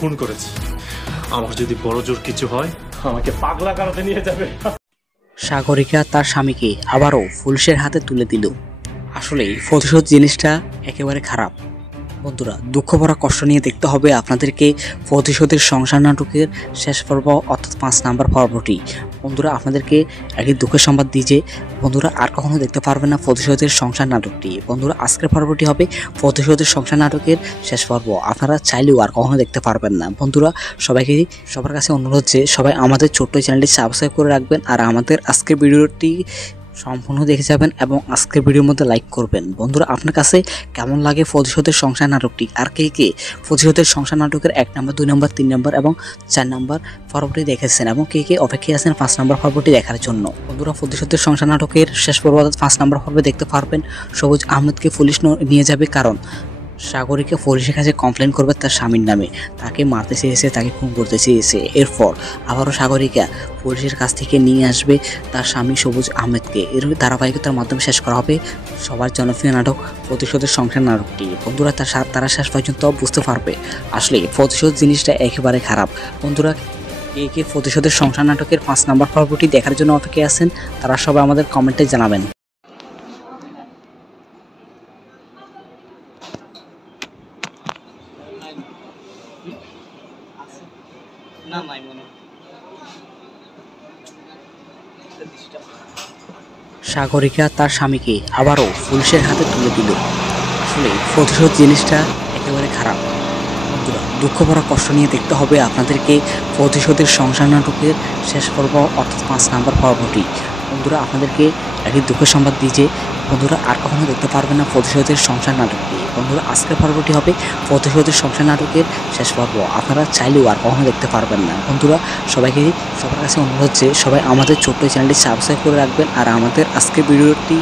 খুন করেছি। আমার যদি বড় জোর কিছু হয় আমাকে পাগলা কারাতে নিয়ে যাবে। সাগরিকা তার স্বামীকে আবারও পুলিশের হাতে তুলে দিল। আসলে প্রতিশোধ জিনিসটা একেবারে খারাপ। বন্ধুরা, দুঃখ ভরা কষ্ট নিয়ে দেখতে হবে আপনাদেরকে প্রতিশোধের সংসার নাটকের শেষ পর্ব অর্থাৎ 5 নাম্বার পর্বটি। বন্ধুরা, আপনাদেরকে একই দুঃখের সংবাদ দিই যে বন্ধুরা আর কখনো দেখতে পারবেন না প্রতিশোধের সংসার নাটকটি। বন্ধুরা, আজকের পর্বটি হবে প্রতিশোধের সংসার নাটকের শেষ পর্ব। আপনারা চাইলেও আর কখনো দেখতে পারবেন না। বন্ধুরা, সবার কাছে অনুরোধ যে সবাই আমাদের ছোট্ট চ্যানেলটি সাবস্ক্রাইব করে রাখবেন আর আমাদের আজকের ভিডিওটি সম্পূর্ণ দেখে যাবেন এবং আজকের ভিডিওর মধ্যে লাইক করবেন। বন্ধুরা, আপনার কাছে কেমন লাগে প্রতিশোধের সংসার নাটকটি? আর কে প্রতিশোধের সংসার নাটকের 1 নম্বর, 2 নম্বর, 3 নম্বর এবং 4 নম্বর পর্বটি দেখেছেন এবং কে অপেক্ষায় আছেন 5 নম্বর পর্বটি দেখার জন্য? বন্ধুরা, প্রতিশোধের সংসার নাটকের শেষ পর্ব 5 নম্বর পর্বে দেখতে পারবেন সবুজ আহমেদকে পুলিশ নিয়ে যাবে, কারণ সাগরিকা পুলিশের কাছে কমপ্লেন করবে তার স্বামীর নামে। তাকে মারতে চেয়েছে, তাকে খুন করতে চেয়েছে। এরপর আবারও সাগরিকা পুলিশের কাছ থেকে নিয়ে আসবে তার স্বামী সবুজ আহমেদকে। এর ধারাবাহিকতার মাধ্যমে শেষ করা হবে সবার জনপ্রিয় নাটক প্রতিশোধের সংসার নাটকটি। বন্ধুরা, তারা শেষ পর্যন্ত বুঝতে পারবে আসলে প্রতিশোধ জিনিসটা একেবারে খারাপ। বন্ধুরা, কে প্রতিশোধের সংসার নাটকের 5 নম্বর পর্বটি দেখার জন্য অপেক্ষায় আছেন তারা সবাই আমাদের কমেন্টে জানাবেন। সাগরিকা তার স্বামীকে আবারও পুলিশের হাতে তুলে দিল। আসলে প্রতিশোধ জিনিসটা একেবারে খারাপ। বন্ধুরা, দুঃখ ভরা কষ্ট নিয়ে দেখতে হবে আপনাদেরকে প্রতিশোধের সংসার নাটকের শেষ পর্ব অর্থাৎ 5 নম্বর পর্বটি। বন্ধুরা, আপনাদেরকে একই দুঃখের সংবাদ দিই যে বন্ধুরা আর কখনো দেখতে পারবেন না প্রতিশোধের সংসার নাটকটি। বন্ধুরা, আজকের পর্বটি হবে প্রতিশোধের সংসার নাটকের শেষ পর্ব। আপনারা চাইলেও আর কখনো দেখতে পারবেন না। বন্ধুরা, সবার কাছে অনুরোধ যে সবাই আমাদের ছোট্ট চ্যানেলটি সাবস্ক্রাইব করে রাখবেন আর আমাদের আজকের ভিডিওটি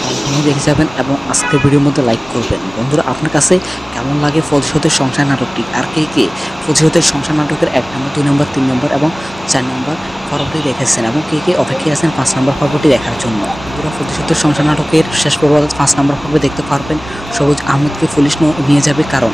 সম্পূর্ণ দেখে যাবেন এবং আজকের ভিডিওর মধ্যে লাইক করবেন। বন্ধুরা, আপনার কাছে কেমন লাগে প্রতিশোধের সংসার নাটকটি? আর কে প্রতিশোধের সংসার নাটকের 1 নম্বর, 2 নম্বর, 3 নম্বর এবং 4 নম্বর পর্বটি দেখেছেন এবং কে অপেক্ষায় আছেন 5 নম্বর পর্বটি দেখার জন্য? বন্ধুরা, প্রতিশোধের সংসার নাটকের শেষ পর্ব 5 নম্বর পর্বে দেখতে পারবেন সবুজ আহমেদকে পুলিশ নিয়ে যাবে, কারণ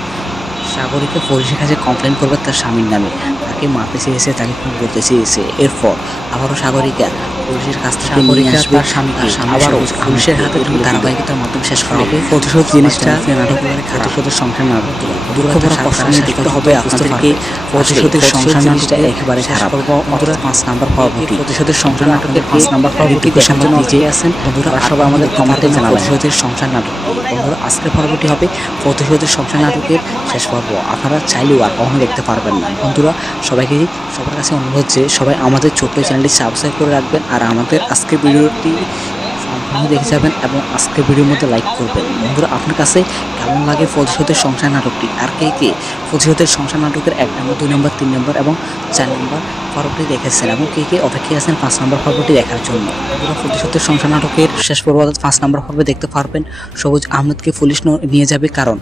সাগরিকা পুলিশের কাছে কমপ্লেন করবে তার স্বামীর নামে। তাকে মারতে চেয়েছে, তাকে খুন করতে চেয়েছে। এরপর আবারও সাগরিকা পুলিশের কাছ থেকে নিয়ে আসবে তার স্বামীকে আবারও পুলিশের হাতে তুলে ধারাবাহিকতার মাধ্যমে শেষ করা হবে প্রতিশোধ জিনিসটা নাটকের প্রতিশোধের সংসার নাটক। দুঃখ ভরা কষ্ট নিয়ে দেখতে হবে আপনাদেরকে প্রতিশোধের সংসার নাটকটা একেবারে খারাপ। বন্ধুরা, 5 নম্বর পর্বটি প্রতিশোধের সংসার নাটকের 5 নম্বর পর্বটি দেখার নিজে আছেন। বন্ধুরা, সবাই আমাদের কমেন্টে জানাবেন প্রতিশোধের সংসার নাটকটি। বন্ধুরা, আজকের পর্বটি হবে প্রতিশোধের সংসার নাটকের শেষ পর্ব। আপনারা চাইলেও আর কখনো দেখতে পারবেন না। বন্ধুরা, সবার কাছে অনুরোধ যে সবাই আমাদের ছোট্ট চ্যানেলটি সাবস্ক্রাইব করে রাখবেন আর আমাদের আজকের ভিডিওটি সম্পূর্ণ দেখে যাবেন এবং আজকের ভিডিওর মধ্যে লাইক করবেন। বন্ধুরা, আপনার কাছে কেমন লাগে প্রতিশোধের সংসার নাটকটি? আর কে প্রতিশোধের সংসার নাটকের 1 নম্বর, 2 নম্বর, 3 নম্বর এবং 4 নম্বর পর্বটি দেখেছেন এবং কে অপেক্ষায় আছেন 5 নম্বর পর্বটি দেখার জন্য? বন্ধুরা, প্রতিশোধের সংসার নাটকের শেষ পর্ব 5 নম্বর পর্বে দেখতে পারবেন সবুজ আহমেদকে পুলিশ নিয়ে যাবে, কারণ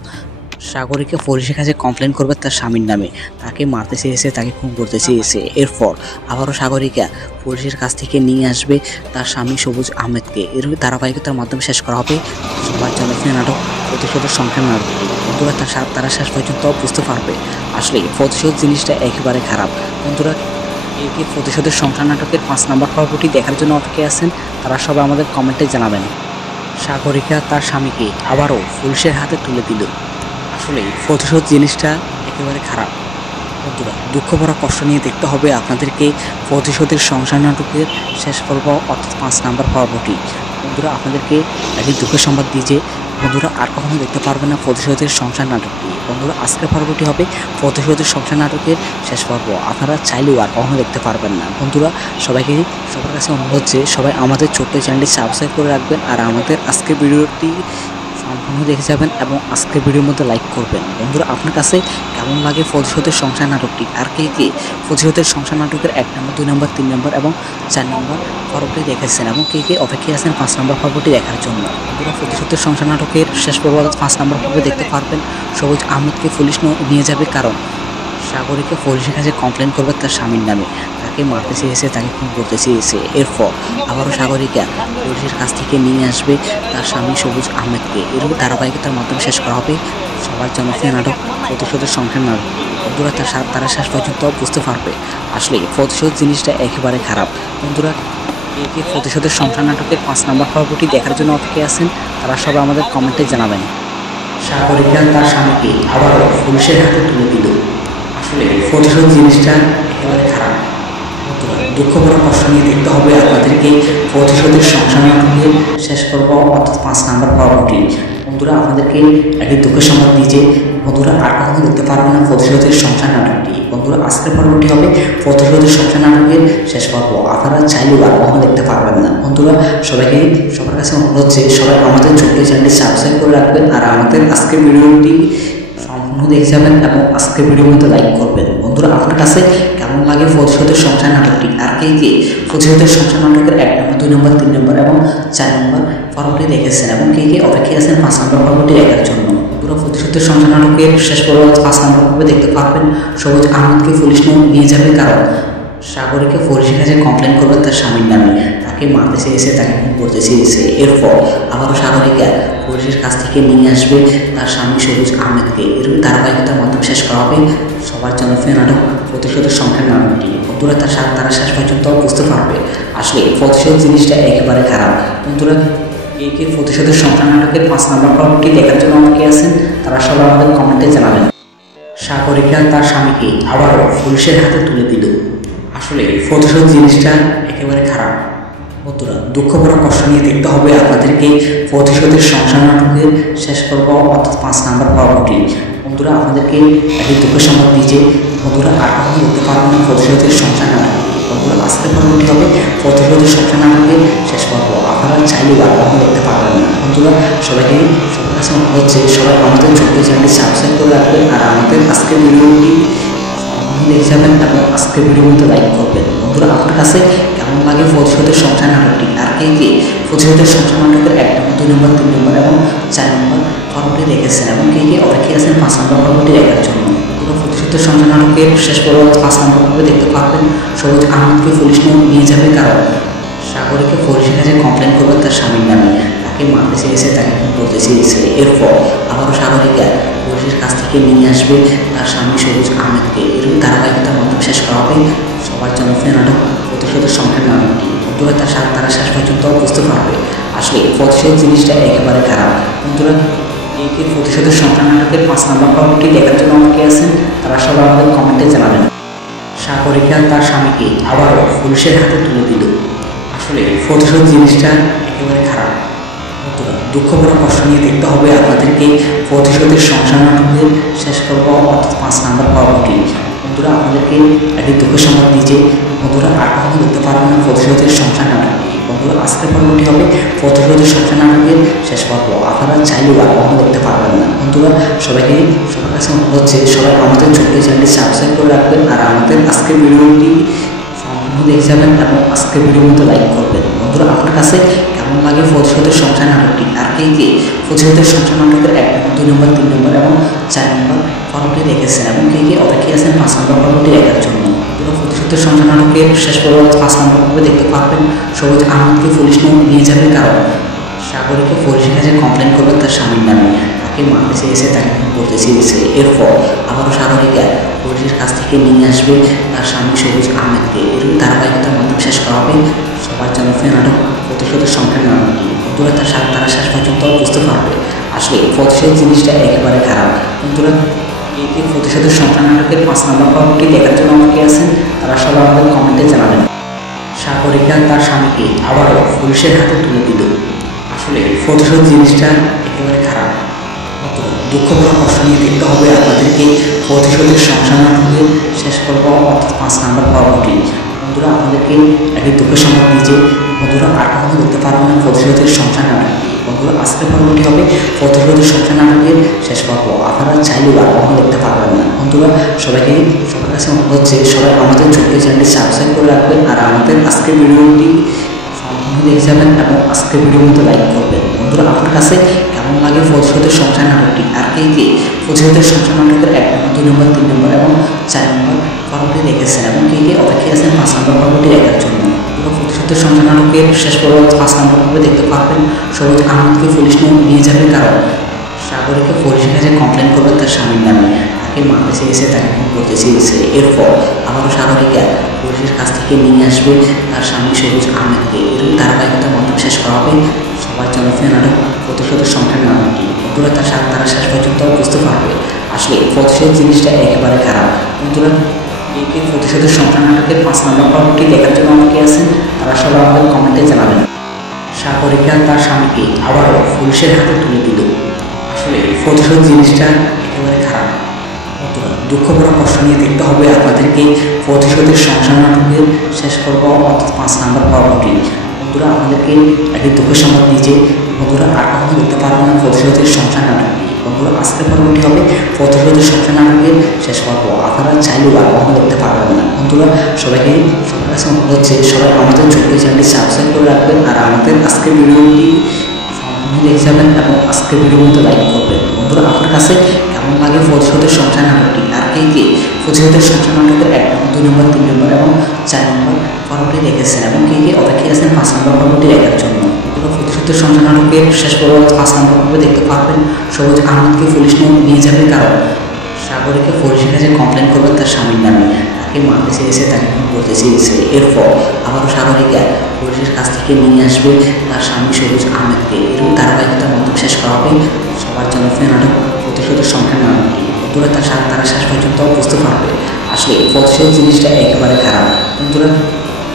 সাগরিকা পুলিশের কাছে কমপ্লেন করবে তার স্বামীর নামে। তাকে মারতে চেয়েছে, তাকে খুন করতে চেয়েছে। এরপর আবারও সাগরিকা পুলিশের কাছ থেকে নিয়ে আসবে তার স্বামী সবুজ আহমেদকে। এর ধারাবাহিকতার মাধ্যমে শেষ করা হবে সবার জনপ্রিয় নাটক প্রতিশোধের সংসার নাটকটি। বন্ধুরা, তারা শেষ পর্যন্ত বুঝতে পারবে আসলে প্রতিশোধ জিনিসটা একেবারে খারাপ। বন্ধুরা, কে প্রতিশোধের সংসার নাটকের 5 নম্বর পর্বটি দেখার জন্য অপেক্ষায় আছেন তারা সবাই আমাদের কমেন্টে জানাবেন। সাগরিকা তার স্বামীকে আবারও পুলিশের হাতে তুলে দিল। আসলে প্রতিশোধ জিনিসটা একেবারে খারাপ। বন্ধুরা, দুঃখ ভরা কষ্ট নিয়ে দেখতে হবে আপনাদেরকে প্রতিশোধের সংসার নাটকের শেষ পর্ব অর্থাৎ 5 নম্বর পর্বটি। বন্ধুরা, আপনাদেরকে একই দুঃখের সংবাদ দিই যে বন্ধুরা আর কখনো দেখতে পারবেন না প্রতিশোধের সংসার নাটকটি। বন্ধুরা, আজকের পর্বটি হবে প্রতিশোধের সংসার নাটকের শেষ পর্ব। আপনারা চাইলেও আর কখনো দেখতে পারবেন না। বন্ধুরা, সবার কাছে অনুরোধ যে সবাই আমাদের ছোট্ট চ্যানেলটি সাবস্ক্রাইব করে রাখবেন আর আমাদের আজকের ভিডিওটি সম্পূর্ণ দেখে যাবেন এবং আজকের ভিডিওর মধ্যে লাইক করবেন। বন্ধুরা, আপনার কাছে কেমন লাগে প্রতিশোধের সংসার নাটকটি? আর কে প্রতিশোধের সংসার নাটকের 1 নম্বর, 2 নম্বর, 3 নম্বর এবং 4 নম্বর পর্বটি দেখেছেন এবং কে অপেক্ষায় আছেন 5 নম্বর পর্বটি দেখার জন্য? বন্ধুরা, প্রতিশোধের সংসার নাটকের শেষ পর্ব 5 নম্বর পর্বে দেখতে পারবেন সবুজ আহমেদকে পুলিশ নিয়ে যাবে, কারণ সাগরিকা পুলিশের কাছে কমপ্লেন করবে তার স্বামীর নামে। তাকে মারতে চেয়েছে, তাকে খুন করতে চেয়েছে। এরপর আবারও সাগরিকা পুলিশের কাছ থেকে নিয়ে আসবে তার স্বামী সবুজ আহমেদকে। এর ধারাবাহিকতার মাধ্যমে শেষ করা হবে সবার জনপ্রিয় নাটক প্রতিশোধের সংখ্যার নাটক। বন্ধুরা তারা শেষ পর্যন্ত বুঝতে পারবে আসলে প্রতিশোধ জিনিসটা একেবারে খারাপ। বন্ধুরা কে প্রতিশোধের সংখ্যা নাটকের 5 নম্বর পর্বটি দেখার জন্য অপেক্ষায় আছেন তারা সবাই আমাদের কমেন্টে জানাবেন। সাগরিকা তার স্বামীকে আবারও পুলিশের হাতে তুলে দিল। আসলে প্রতিশোধ জিনিসটা একেবারে খারাপ। বন্ধুরা দুঃখ বড় কষ্ট নিয়ে দেখতে হবে আপনাদেরকে প্রতিশোধের সংখ্যা নাটকের শেষ পর্ব অর্থাৎ 5 নম্বর পর্বটি। বন্ধুরা আপনাদেরকে একটি দুঃখের সংবাদ দিয়েছে, বন্ধুরা আর কখনো দেখতে পারবেন না প্রতিশোধের সংখ্যা নাটকটি। বন্ধুরা আজকের পর্বটি হবে প্রতিশোধের সংখ্যা নাটকের শেষ পর্ব, আপনারা চাইলেও আর কখনো দেখতে পারবেন না। বন্ধুরা সবার কাছে অনুরোধ যে সবাই আমাদের ছোট্ট চ্যানেলটি সাবস্ক্রাইব করে রাখবেন আর আমাদের আজকের ভিডিওটি সম্পূর্ণ দেখে যাবেন এবং আজকের ভিডিওর মধ্যে লাইক করবেন। বন্ধুরা আপনার কাছে কেমন লাগে প্রতিশোধের সংখ্যা নাটকটি, আর কে প্রতিশোধের সংখ্যা নাটকের 1 নম্বর 2 নম্বর 3 নম্বর এবং 4 নম্বর পর্বটি দেখেছেন এবং কে অপেক্ষায় আছেন 5 নম্বর পর্বটি দেখার জন্য। বন্ধুরা প্রতিশোধের সংখ্যা নাটকের শেষ পর্ব 5 নম্বর পর্বে দেখতে পারবেন সবুজ আহমেদকে পুলিশ নিয়ে যাবে, কারণ সাগরীকে পুলিশের কাছে কমপ্লেন করবে তার স্বামীর নামে, তাকে মারতে চেয়েছে, তাকে খুন করতে চেয়েছে। এরপর আবারও সাগরীকে পুলিশের কাছ থেকে নিয়ে আসবে তার স্বামী সবুজ আহমেদকে। এরকম ধারাবাহিকতার মাধ্যমে শেষ করা হবে সবার জনপ্রিয় নাটক প্রতিশোধের সংখ্যার নাটকটি। বন্ধুরা তারা শেষ পর্যন্ত বুঝতে পারবে আসলে প্রতিশোধ জিনিসটা একেবারে খারাপ। বন্ধুরা কে প্রতিশোধের সংখ্যা নাটকের 5 নম্বর পর্বটি দেখার জন্য অনেকে আছেন তারা সবাই আমাদের কমেন্টে জানাবেন। সাগরিকা তার স্বামীকে আবারও পুলিশের হাতে তুলে দিল। আসলে প্রতিশোধ জিনিসটা একেবারে খারাপ। বন্ধুরা দুঃখ বড় কষ্ট নিয়ে দেখতে হবে আপনাদেরকে প্রতিশোধের সংখ্যা নাটকের শেষ পর্ব অর্থাৎ 5 নম্বর পর্বটি। বন্ধুরা আপনাদেরকে একটি দুঃখের সংবাদ দিয়েছে, বন্ধুরা আর কখনো দেখতে পারবেন না প্রতিশোধের সংখ্যা নাটক। বন্ধুরা আজকের পর্বটি হবে প্রতিশোধের সংখ্যা নাটকের শেষ পর্ব, আপনারা চাইলেও আর কখনো দেখতে পারবেন না। বন্ধুরা সবার কাছে অনুরোধ যে সবাই আমাদের ছোট্ট চ্যানেলটি সাবস্ক্রাইব করে রাখবেন আর আমাদের আজকের ভিডিওটি দেখে যাবেন এবং আজকের ভিডিওর মধ্যে লাইক করবেন। বন্ধুরা আপনার কাছে কেমন লাগে প্রতিশোধের সংখ্যা নাটকটি, আর কে প্রতিশোধের সংখ্যা নাটকের 1 নম্বর 2 নম্বর 3 নম্বর এবং 4 নম্বর পর্বটি দেখেছেন এবং কে অপেক্ষায় আছেন 5 নম্বর পর্বটি দেখার জন্য। পুরো প্রতিশোধের সংখ্যা নাটকের শেষ পর্ব 5 নম্বর পর্বে দেখতে পারবেন সবুজ আহমেদকে পুলিশ নিয়ে যাবে, কারণ সাগরীকে পুলিশের কাছে কমপ্লেন করবে তার স্বামীর নামে, তাকে মারতে চেয়েছে, তাকে খুন করতে চেয়েছে। এরপর আবারও সাগরীকে পুলিশের কাছ থেকে নিয়ে আসবে তার স্বামী সবুজ আহমেদকে। এরকম ধারাবাহিকতার মাধ্যমে শেষ করা হবে সবার জনপ্রিয় নাটক প্রতিশোধের সংখ্যার নাটকটি। বন্ধুরা তারা শেষ পর্যন্ত বুঝতে পারবে আসলে প্রতিশোধ জিনিসটা একেবারে খারাপ। বন্ধুরা এই প্রতিশোধের সংখ্যা নাটকের 5 নম্বর পর্বটি দেখার জন্য অনেকে আছেন তারা সবাই আমাদের কমেন্টে জানাবেন। সাগরিকা তার স্বামীকে আবারও পুলিশের হাতে তুলে দিল। আসলে প্রতিশোধ জিনিসটা একেবারে খারাপ। বন্ধুরা দুঃখ বড় কষ্ট নিয়ে দেখতে হবে আপনাদেরকে প্রতিশোধের সংখ্যা নাটকের শেষ পর্ব অর্থাৎ 5 নম্বর পর্বটি। বন্ধুরা আপনাদেরকে একটি দুঃখের সংবাদ দিয়েছে, বন্ধুরা আর কখনো দেখতে পারবেন না প্রতিশোধের সংখ্যা নাটকটি। বন্ধুরা আজকের পর্বটি হবে প্রতিশোধের সংখ্যা নাটকের শেষ পর্ব, আপনারা চাইলেও আর কখনো দেখতে পারবেন না। বন্ধুরা সবার কাছে অনুরোধ যে সবাই আমাদের ছোট্ট চ্যানেলটি সাবস্ক্রাইব করে রাখবেন আর আমাদের আজকের ভিডিওটি সম্পূর্ণ দেখে যাবেন এবং আজকের ভিডিওর মধ্যে লাইক করবেন। বন্ধুরা আপনার কাছে কেমন লাগে প্রতিশোধের সংখ্যা নাটকটি, আর কে প্রতিশোধের সংখ্যা নাটকের 1 নম্বর 2 নম্বর 3 নম্বর এবং 4 নম্বর পর্বটি দেখেছেন এবং কে অপেক্ষায় আছেন 5 নম্বর পর্বটি দেখার জন্য। পুরো প্রতিশোধের সংখ্যা নাটকের শেষ পর্ব 5 নম্বর পর্বে দেখতে পারবেন সবুজ আহমেদকে পুলিশ নিয়ে যাবে, কারণ সাগরীকে পুলিশের কাছে কমপ্লেন করবে তার স্বামীর নামে, তাকে মারতে চেয়েছে, তাকে খুন করতে চেয়েছে। এরপর আবারও সাগরীকে পুলিশের কাছ থেকে নিয়ে আসবে তার স্বামী সবুজ আহমেদকে। এরকম ধারাবাহিকতার মাধ্যমে শেষ করা হবে সবার জনপ্রিয় নাটক প্রতিশোধের সংখ্যার নাটকটি। বন্ধুরা তারা শেষ পর্যন্ত বুঝতে পারবে আসলে প্রতিশোধ জিনিসটা একেবারে খারাপ। বন্ধুরা এই প্রতিশোধের সংখ্যা নাটকের 5 নম্বর পর্বটি দেখার জন্য অনেকে আছেন তারা সবাই আমাদের কমেন্টে জানাবেন। সাগরিকা তার স্বামীকে আবারও পুলিশের হাতে তুলে দিল। আসলে প্রতিশোধ জিনিসটা একেবারে খারাপ। দুঃখ বড় কষ্ট নিয়ে দেখতে হবে আপনাদেরকে প্রতিশোধের সংখ্যা নাটকের শেষ পর্ব অর্থাৎ 5 নম্বর পর্বটি। বন্ধুরা আপনাদেরকে একটি দুঃখের সংবাদ দিয়েছে, বন্ধুরা আর কখনো দেখতে পারবেন না প্রতিশোধের সংখ্যা নাটকটি। বন্ধুরা আজকের পর্বটি হবে প্রতিশোধের সংখ্যা নাটকের শেষ পর্ব, আপনারা চাইলেও আর কখনো দেখতে পারবেন না। বন্ধুরা সবার কাছে অনুরোধ যে সবাই আমাদের ছোট্ট চ্যানেলটি সাবস্ক্রাইব করে রাখবেন আর আমাদের আজকের ভিডিওটি সম্পূর্ণ দেখে যাবেন এবং আজকের ভিডিওর মধ্যে লাইক করবেন। বন্ধুরা আপনার কাছে কেমন লাগে প্রতিশোধের সংখ্যা নাটকটি, আর কে প্রতিশোধের সংখ্যা নাটকের 1 নম্বর 2 নম্বর 3 নম্বর এবং 4 নম্বর পর্বটি দেখেছেন এবং কে অপেক্ষায় আছেন 5 নম্বর পর্বটি দেখার জন্য। পুরো প্রতিশোধের সংখ্যা নাটকের শেষ পর্ব 5 নম্বর পর্বে দেখতে পারবেন সবুজ আহমেদকে পুলিশ নিয়ে যাবে, কারণ সাগরীকে পুলিশের কাছে কমপ্লেন করবে তার স্বামীর নামে, তাকে মারতে চেয়েছে, তাকে খুন করতে চেয়েছে। এরপর আবারও সাগরীকে পুলিশের কাছ থেকে নিয়ে আসবে তার স্বামী সবুজ আহমেদকে। এরকম ধারাবাহিকতার মাধ্যমে শেষ করা হবে সবার জনপ্রিয় নাটক প্রতিশোধের সংখ্যার নাটকটি। বন্ধুরা তারা শেষ পর্যন্ত বুঝতে পারবে আসলে প্রতিশোধ জিনিসটা একেবারে খারাপ। বন্ধুরা এই প্রতিশোধের সংখ্যা নাটকের 5 নম্বর পর্বটি দেখার জন্য অনেকে আছেন, তারা সবাই আমাদের কমেন্টে জানাবেন। সাগরিকা তার স্বামীকে আবারও পুলিশের হাতে তুলে দিল। আসলে প্রতিশোধ জিনিসটা একেবারে খারাপ। বন্ধুরা দুঃখ বড় কষ্ট নিয়ে দেখতে হবে আপনাদেরকে প্রতিশোধের সংসার নাটকের শেষ পর্ব অর্থাৎ 5 নম্বর পর্বটি। বন্ধুরা আপনাদেরকে একটি দুঃখের সংবাদ দিয়েছে, বন্ধুরা আর কখনো দেখতে পারবেন না প্রতিশোধের সংসার নাটকটি। বন্ধুরা আজকের পর্বটি হবে প্রতিশোধের সংসার নাটকের শেষ পর্ব, আপনারা চাইলেও আর কখনো দেখতে পারবেন না। বন্ধুরা সবার কাছে অনুরোধ হচ্ছে সবাই আমাদের ছোট্ট চ্যানেলটি সাবস্ক্রাইব করে রাখবেন আর আমাদের আজকের ভিডিওটি দেখে যাবেন এবং আজকের ভিডিওর মধ্যে লাইক করবেন। বন্ধুরা আপনার কাছে কেমন লাগে প্রতিশোধের সংসার নাটকটি, আর কে প্রতিশোধের সংসার নাটকের 1 নম্বর 2 নম্বর 3 নম্বর এবং 4 নম্বর পর্বটি দেখেছেন এবং কে অপেক্ষায় আছেন 5 নম্বর পর্বটি দেখার জন্য। প্রতিশোধের সংসার নাটকের শেষ পর্ব 5 নম্বর পর্বে দেখতে পারবেন সবুজ আহমেদকে পুলিশ নিয়ে যাবে, কারণ সাগরীকে পুলিশের কাছে কমপ্লেন করবে তার স্বামীর নামে, তাকে মারতে চেয়েছে, তাকে খুন করতে চেয়েছে। এরপর আবারও সাগরীকে পুলিশের কাছ থেকে নিয়ে আসবে তার স্বামী সবুজ আহমেদকে। এরকম ধারাবাহিকতার মাধ্যমে শেষ করা হবে সবার জনপ্রিয় নাটক প্রতিশোধের সংখ্যার নাটকটি। বন্ধুরা তারা শেষ পর্যন্ত বুঝতে পারবে আসলে প্রতিশোধ জিনিসটা একেবারে খারাপ। বন্ধুরা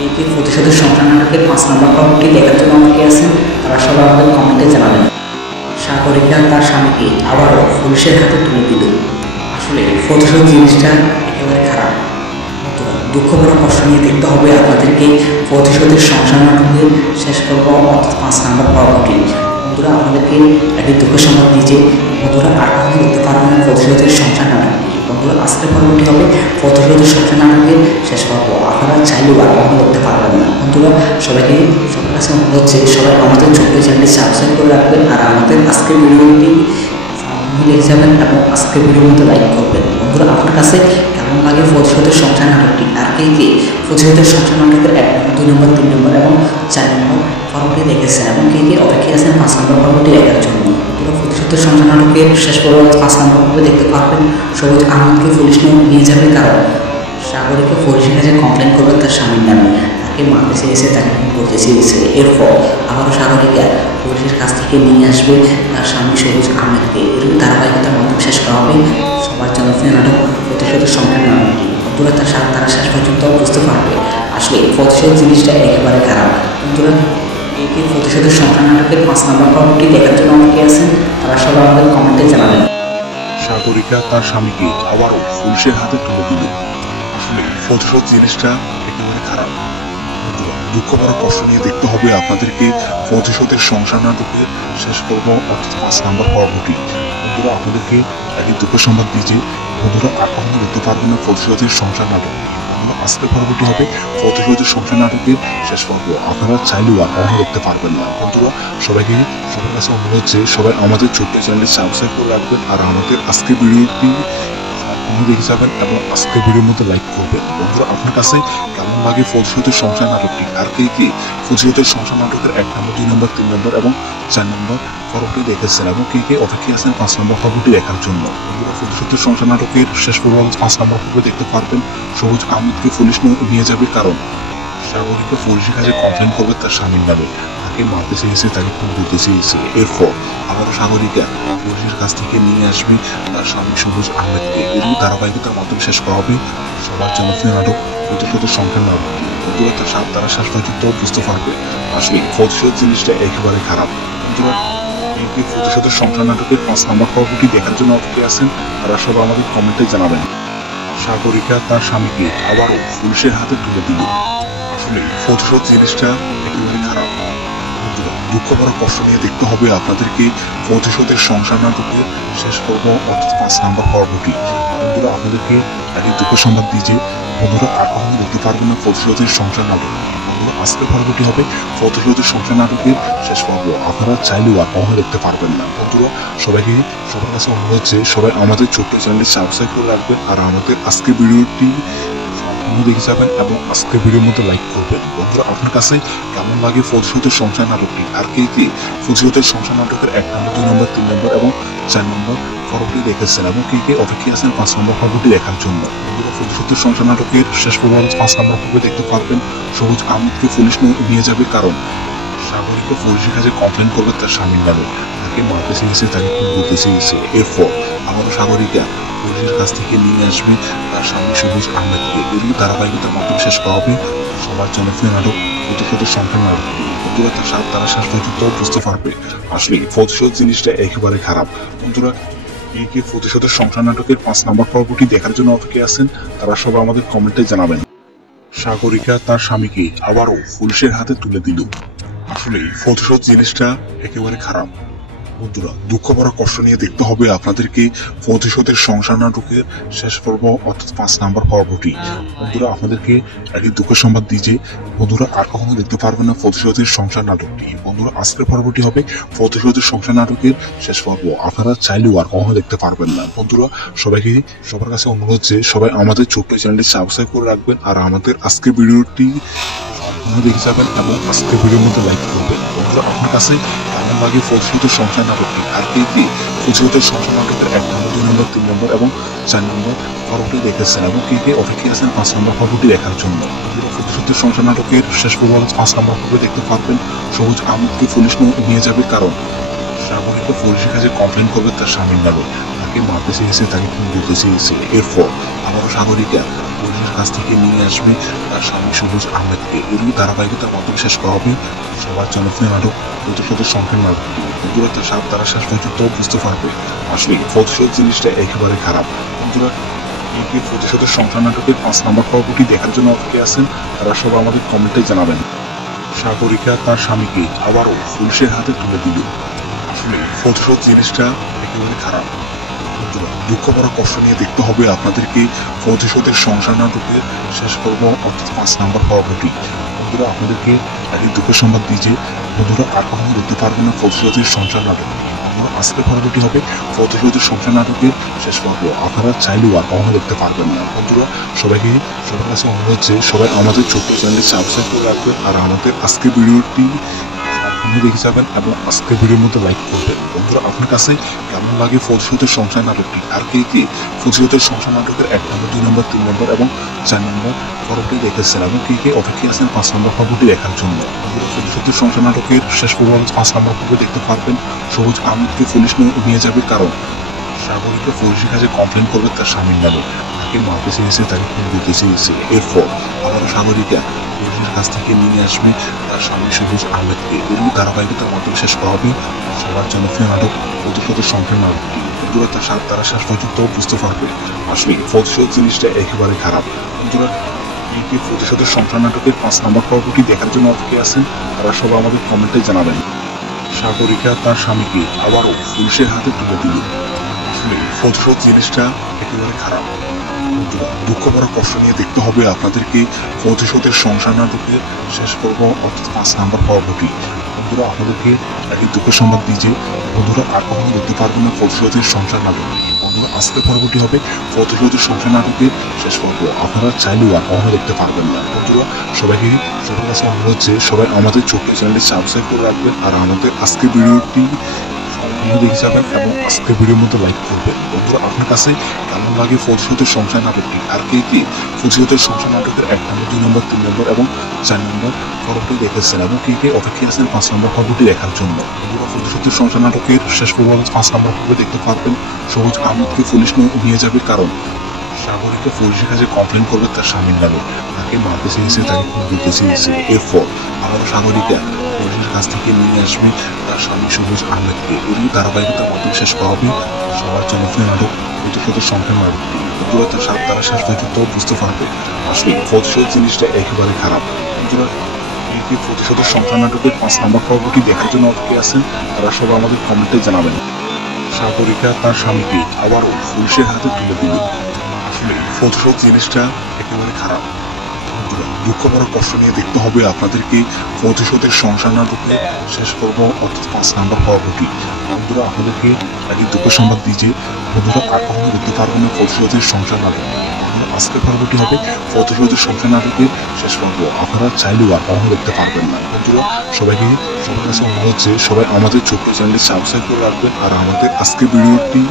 এই প্রতিশোধের সংখ্যার নাটকের 5 নম্বর পর্বটি দেখার জন্য অনেকে আছেন, তারা সবাই আমাদের কমেন্টে জানাবেন। সাগরিকা তার স্বামীকে আবারও পুলিশের হাতে তুলে দিল। আসলে প্রতিশোধ জিনিসটা একেবারে খারাপ। দুঃখ বড় কষ্ট নিয়ে দেখতে হবে আপনাদেরকে প্রতিশোধের সংসার নাটকের শেষ পর্ব অর্থাৎ 5 নম্বর পর্বটি। বন্ধুরা আপনাদেরকে একটি দুঃখের সংবাদ দিয়েছে, বন্ধুরা আর কখনো দেখতে পারবেন না প্রতিশোধের সংসার নাটকটি। বন্ধুরা আজকের পর্বটি হবে প্রতিশোধের সংসার নাটকের শেষ পর্ব, আপনারা চাইলেও আর কখনো দেখতে পারবেন না। বন্ধুরা সবার কাছে অনুরোধ হচ্ছে সবাই আমাদের ছোট্ট চ্যানেলটি সাবস্ক্রাইব করে রাখবেন আর আমাদের আজকের ভিডিওটি দেখে যাবেন এবং আজকের ভিডিওর মধ্যে লাইক করবেন। বন্ধুরা আপনার কাছে কেমন লাগে প্রতিশোধের সংসার নাটকটি, আর কে প্রতিশোধের সংসার নাটকের 1 নম্বর 2 নম্বর 3 নম্বর এবং 4 নম্বর পর্বটি দেখেছেন এবং কে অপেক্ষায় আছেন 5 নম্বর পর্বটি দেখার জন্য। পুরো প্রতিশোধের সংসার নাটকের শেষ পর্ব 5 নম্বর পর্বে দেখতে পারবেন সবুজ আহমেদকে পুলিশ নিয়ে যাবে, কারণ সাগরীকে পুলিশের কাছে কমপ্লেন করবে তার স্বামীর নামে, তাকে মারতে চেয়েছে, তাকে খুন করতে চেয়েছে। এরপর আবারও সাগরীকে পুলিশের কাছ থেকে নিয়ে আসবে তার স্বামী সবুজ আহমেদকে। এরকম ধারাবাহিকতার মাধ্যমে শেষ করা হবে সবার জনপ্রিয় নাটক প্রতিশোধের সংখ্যার নাটকটি। বন্ধুরা তারা শেষ পর্যন্ত বুঝতে পারবে আসলে প্রতিশোধ জিনিসটা একেবারে খারাপ। বন্ধুরা এই প্রতিশোধের সংখ্যার নাটকের 5 নম্বর পর্বটি দেখার জন্য অনেকে আছেন, তারা সবাই আমাদের কমেন্টে জানাবেন। সাগরিকা তার স্বামীকে আবারও পুলিশের হাতে তুলে দিল। আসলে প্রতিশোধ জিনিসটা একেবারে খারাপ। দুঃখ বড় কষ্ট নিয়ে দেখতে হবে আপনাদেরকে প্রতিশোধের সংসার নাটকের শেষ পর্ব অর্থাৎ 5 নম্বর পর্বটি। বন্ধুরা আপনাদেরকে একটি দুঃখের সংবাদ দিয়েছে, বন্ধুরা আর কখনো দেখতে পারবেন না প্রতিশোধের সংসার নাটক। আজকের পর্বটি হবে প্রতিশোধের সংসার নাটকের শেষ পর্ব, আপনারা চাইলেও আর কখনো দেখতে পারবেন না। বন্ধুরা সবার কাছে অনুরোধ যে সবাই আমাদের ছোট্ট চ্যানেলটি সাবস্ক্রাইব করে রাখবেন আর আমাদের আজকের ভিডিওটি দেখে যাবেন এবং আজকের ভিডিওর মধ্যে লাইক করবেন। বন্ধুরা আপনার কাছে কেমন লাগে প্রতিশোধের সংসার নাটকটি, আর কে প্রতিশোধের সংসার নাটকের 1 নম্বর 2 নম্বর 3 নম্বর এবং 4 নম্বর পর্বটি দেখেছেন এবং কে অপেক্ষায় আছেন 5 নম্বর পর্বটি দেখার জন্য। বন্ধুরা প্রতিশোধের সংসার নাটকের শেষ পর্ব 5 নম্বর পর্বে দেখতে পারবেন সবুজ আহমেদকে পুলিশ নিয়ে যাবে, কারণ সাগরীকে পুলিশের কাছে কমপ্লেন করবে তার স্বামীর নামে, তাকে মারতে চেয়েছে, তাকে খুন করতে চেয়েছে। এরপর আবারও সাগরীকা পুলিশের কাছ থেকে নিয়ে আসবে তার স্বামী সবুজ আহমেদকে। এরই ধারাবাহিকতার মাধ্যমে শেষ করা হবে সবার জনপ্রিয় নাটক প্রতিশোধের সংখ্যার নাটকটি। বন্ধুরা তারা শেষ পর্যন্ত বুঝতে পারবে আসলে প্রতিশোধ জিনিসটা একেবারে খারাপ। বন্ধুরা এই প্রতিশোধের সংখ্যার নাটকের 5 নম্বর পর্বটি দেখার জন্য অপেক্ষায় আছেন, তারা সব আমাদের কমেন্টে জানাবেন। সাগরিকা তার স্বামীকে আবারও পুলিশের হাতে তুলে দিল। আসলে প্রতিশোধ জিনিসটা একেবারে খারাপ। দুঃখ বড় কষ্ট নিয়ে দেখতে হবে আপনাদেরকে প্রতিশোধের সংসার নাটকের শেষ পর্ব অর্থাৎ 5 নম্বর পর্বটি। বন্ধুরা আপনাদেরকে একটি দুঃখের সংবাদ দিয়েছে, বন্ধুরা আর কখনো দেখতে পারবেন না প্রতিশোধের সংসার নাটক। বন্ধুরা আজকের পর্বটি হবে প্রতিশোধের সংসার নাটকের শেষ পর্ব, আপনারা চাইলেও আর কখনো দেখতে পারবেন না। বন্ধুরা সবার কাছে অনুরোধ যে সবাই আমাদের ছোট্ট চ্যানেলটি সাবস্ক্রাইব করে রাখবেন আর আমাদের আজকের ভিডিওটি দেখে যাবেন এবং আজকের ভিডিওর মধ্যে লাইক করবেন। বন্ধুরা আপনার কাছে কেমন লাগে প্রতিশোধের সংসার নাটকটি, আর কে প্রতিশোধের সংসার নাটকের 1 নম্বর 2 নম্বর 3 নম্বর এবং 4 নম্বর পর্বটি দেখেছেন এবং কে কে অপেক্ষা আছেন 5 নম্বর পর্বটি দেখার জন্য। বন্ধুরা, প্রতিশোধের সংসার নাটকের শেষ পর্ব 5 নম্বর পর্বে দেখতে পারবেন সবুজ আহমেদকে পুলিশ নিয়ে যাবে, কারণ সাগরিকা পুলিশের কাছে কমপ্লেন করবে তার স্বামীর নামে, তাকে মারতে চেয়েছে, তাকে খুন করতে চেয়েছে। এরপর আবারও সাগরিকা পুলিশের কাছ থেকে নিয়ে আসবে তার স্বামী সবুজ আহমেদকে। এরই ধারাবাহিকতার মাধ্যমে শেষ করা হবে সবার জনপ্রিয় নাটক প্রতিশোধের সংসার নাটকটি। বন্ধুরা, তারা শেষ পর্যন্ত বুঝতে পারবে আসলে প্রতিশোধ জিনিসটা একেবারে খারাপ। বন্ধুরা, এই কি প্রতিশোধের সংসার নাটকের 5 নম্বর পর্বটি দেখার জন্য অপেক্ষা আছেন, তারা সবাই আমাদের কমেন্টে জানাবেন। সাগরিকা তার স্বামীকে আবারও পুলিশের হাতে তুলে দিল। আসলে প্রতিশোধ জিনিসটা একেবারে খারাপ। বন্ধুরা, দুঃখ ভরা কষ্ট নিয়ে দেখতে হবে আপনাদেরকে প্রতিশোধের সংসার নাটকের শেষ পর্ব অর্থাৎ 5 নম্বর পর্বটি। বন্ধুরা, আপনাদেরকে একটি দুঃখের সংবাদ দিই যে বন্ধুরা আর কখনো দেখতে পারবেন না প্রতিশোধের সংসার নাটকটি। বন্ধুরা, আজকের পর্বটি হবে প্রতিশোধের সংসার নাটকের শেষ পর্ব। আপনারা চাইলেও আর কখনো দেখতে পারবেন না। বন্ধুরা, সবার কাছে অনুরোধ যে সবাই আমাদের ছোট্ট চ্যানেলটি সাবস্ক্রাইব করে রাখবেন আর আমাদের আজকের ভিডিওটি দেখে যাবেন এবং আজকের ভিডিওর মধ্যে লাইক করবেন। বন্ধুরা, আপনার কাছে কেমন লাগে প্রতিশোধের সংসার নাটকটি? আর কে কে প্রতিশোধের সংসার নাটকের 1 নম্বর, 2 নম্বর, 3 নম্বর এবং 4 নম্বর পর্বটি দেখেছেন এবং কে কে অপেক্ষা আছেন 5 নম্বর পর্বটি দেখার জন্য? প্রতিশোধের সংসার নাটকের শেষ পর্ব 5 নম্বর পর্বে দেখতে পারবেন সবুজ আহমেদকে পুলিশ নিয়ে যাবে, কারণ সাগরিকা পুলিশের কাছে কমপ্লেন করবে তার স্বামীর নামে, তাকে মারতে চেয়েছে, তাকে খুন করতে চেয়েছে। এরপর আবারও সাগরিকা পুলিশের কাছ থেকে নিয়ে আসবে তার স্বামী সবুজ আহমেদকে। এরই ধারাবাহিকতার মাধ্যমে শেষ করা হবে সবার জনপ্রিয় নাটক প্রতিশোধের সংসার নাটকটি। বন্ধুরা, তারা শেষ পর্যন্ত বুঝতে পারবে আসলে প্রতিশোধ জিনিসটা একেবারে খারাপ। বন্ধুরা, এই কি প্রতিশোধের সংসার নাটকের 5 নম্বর পর্বটি দেখার জন্য অপেক্ষা আছেন, তারা সবাই আমাদের কমেন্টে জানাবেন। সাগরিকা তার স্বামীকে আবারও পুলিশের হাতে তুলে দিল। আসলে প্রতিশোধ জিনিসটা একেবারে খারাপ। বন্ধুরা, দুঃখ ভরা কষ্ট নিয়ে দেখতে হবে আপনাদেরকে প্রতিশোধের সংসার নাটকের শেষ পর্ব অর্থাৎ 5 নম্বর পর্বটি। বন্ধুরা, আপনাদেরকে একটি দুঃখের সংবাদ দিই যে বন্ধুরা আর কখনো দেখতে পারবেন না প্রতিশোধের সংসার নাটকটি। বন্ধুরা, আজকের পর্বটি হবে প্রতিশোধের সংসার নাটকের শেষ পর্ব। আপনারা চাইলেও আর কখনো দেখতে পারবেন না। বন্ধুরা, সবার কাছে অনুরোধ যে সবাই আমাদের ছোট্ট চ্যানেলটি সাবস্ক্রাইব করে রাখবেন আর আমাদের আজকের ভিডিওটি দেখে যাবেন এবং আজকের ভিডিওর মধ্যে লাইক করবেন। বন্ধুরা, আপনার কাছে কেমন লাগে প্রতিশোধের সংসার নাটকটি? আর কে কে প্রতিশোধের সংসার নাটকের 1 নম্বর, 2 নম্বর, 3 নম্বর এবং 4 নম্বর পর্বটি দেখেছেন এবং কে কে অপেক্ষা আছেন 5 নম্বর পর্বটি দেখার জন্য? প্রতিশোধের সংসার নাটকের শেষ পর্ব 5 নম্বর পর্বে দেখতে পারবেন সবুজ আহমেদকে পুলিশ নিয়ে যাবে, কারণ সাগরিকা পুলিশের কাছে কমপ্লেন করবে তার স্বামীর নামে, তাকে মারতে চেয়েছে, তাকে খুন করতে চেয়েছে। এরপর আবারও সাগরিকা পুলিশের কাছ থেকে নিয়ে আসবে তার স্বামী সবুজ আহমেদকে। এরই ধারাবাহিকতার মাধ্যমে শেষ করা হবে সবার জনপ্রিয় নাটক প্রতিশোধের সংসার নাটকটি। বন্ধুরা, তারা শেষ পর্যন্ত বুঝতে পারবে আসলে প্রতিশোধ জিনিসটা একেবারে খারাপ। বন্ধুরা, এই কি প্রতিশোধের সংসার নাটকের 5 নম্বর পর্বটি দেখার জন্য অপেক্ষা আছেন, তারা সবাই আমাদের কমেন্টে জানাবেন। সাগরিকা তার স্বামীকে আবারও পুলিশের হাতে তুলে দিল। আসলে প্রতিশোধ জিনিসটা একেবারে খারাপ। বন্ধুরা, দুঃখ ভরা কষ্ট নিয়ে দেখতে হবে আপনাদেরকে প্রতিশোধের সংসার নাটকের শেষ পর্ব অর্থাৎ 5 নম্বর পর্বটি। বন্ধুরা, আপনাদেরকে একটি দুঃখের সংবাদ দিই যে বন্ধুরা আর কখনো দেখতে পারবেন না প্রতিশোধের সংসার নাটকটি। বন্ধুরা, আজকের পর্বটি হবে প্রতিশোধের সংসার নাটকের শেষ পর্ব। আপনারা চাইলেও আর কখনো দেখতে পারবেন না। বন্ধুরা, সবার কাছে অনুরোধ যে সবাই আমাদের ছোট্ট চ্যানেলটি সাবস্ক্রাইব করে রাখবেন আর আমাদের আজকের ভিডিওটি দেখে যাবেন এবং আজকের ভিডিওর মধ্যে লাইক করবেন। বন্ধুরা, আপনার কাছে কেমন লাগে প্রতিশোধের সংসার নাটকটি? আর কে কে প্রতিশোধের সংসার নাটকের 1 নম্বর, 2 নম্বর, 3 নম্বর এবং 4 নম্বর পর্বটি দেখেছেন এবং কে কে অপেক্ষা আছেন 5 নম্বর পর্বটি দেখার জন্য? বন্ধুরা, প্রতিশোধের সংসার নাটকের শেষ পর্ব 5 নম্বর পর্বে দেখতে পারবেন সবুজ আহমেদকে পুলিশ নিয়ে যাবে, কারণ সাগরিকা পুলিশের কাছে কমপ্লেন করবে তার স্বামীর নামে, তাকে মারতে চেয়েছে, তাকে খুন করতে চেয়েছে। এরপর আবারও সাগরিকা পুলিশের কাছ থেকে নিয়ে আসবে তার স্বামী সবুজ আহমেদকে। এরই ধারাবাহিকতার মাধ্যমে শেষ করা হবে সবার জনপ্রিয় নাটক প্রতিশোধের সংসার নাটকটি। বন্ধুরা, তারা শেষ পর্যন্ত বুঝতে পারবে আসলে প্রতিশোধ জিনিসটা একেবারে খারাপ। বন্ধুরা, এই কি প্রতিশোধের সংসার নাটকের 5 নম্বর পর্বটি দেখার জন্য অপেক্ষা আছেন, তারা সবাই আমাদের কমেন্টে জানাবেন। সাগরিকা তার স্বামীকে আবারও পুলিশের হাতে তুলে দিল। আসলে প্রতিশোধ জিনিসটা একেবারে খারাপ। বন্ধুরা দুঃখ ভরা কষ্ট নিয়ে দেখতে হবে আপনাদেরকে প্রতিশোধের সংসার নাটকের শেষ পর্ব অর্থাৎ 5 নম্বর পর্বটি। বন্ধুরা আপনাদেরকে একটি দুঃখ সংবাদ দিয়ে যে বন্ধুরা আর কখনো দেখতে পারবেন না প্রতিশোধের সংসার নাটক। আজকের পর্বটি হবে প্রতিশোধের সংসার নাটকের শেষ পর্ব। আপনারা চাইলেও আর কখনো দেখতে পারবেন না। বন্ধুরা সবার কাছে অনুরোধ যে সবাই আমাদের ছোট্ট চ্যানেলটি সাবস্ক্রাইব করে রাখবেন আর আমাদের আজকের ভিডিওটি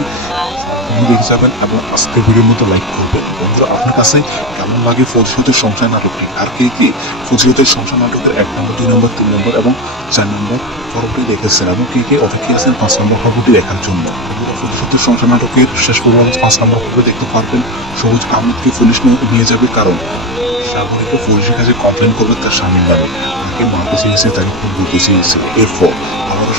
দেখে যাবেন এবং আজকের ভিডিওর মতো লাইক করবেন। বন্ধুরা আপনার কাছে কেমন লাগে প্রতিশোধের সংসার নাটকটি, আর কে কে প্রতিশোধের সংসার নাটকের 1 নম্বর 2 নম্বর 3 নম্বর এবং 4 নম্বর পর্বটি দেখেছেন এবং কে কে অপেক্ষা আছেন 5 নম্বর পর্বটি দেখার জন্য। বন্ধুরা প্রতিশোধের সংসার নাটকের শেষ পর্ব 5 নম্বর পর্বে দেখতে পারবেন সবুজ আহমেদকে পুলিশ নিয়ে যাবে, কারণ সাগরিকা পুলিশের কাছে কমপ্লেন করবে তার স্বামীর নামে, তাকে মারতে চেয়েছে, তাকে খুন করতে চেয়েছে। এরপর আবারও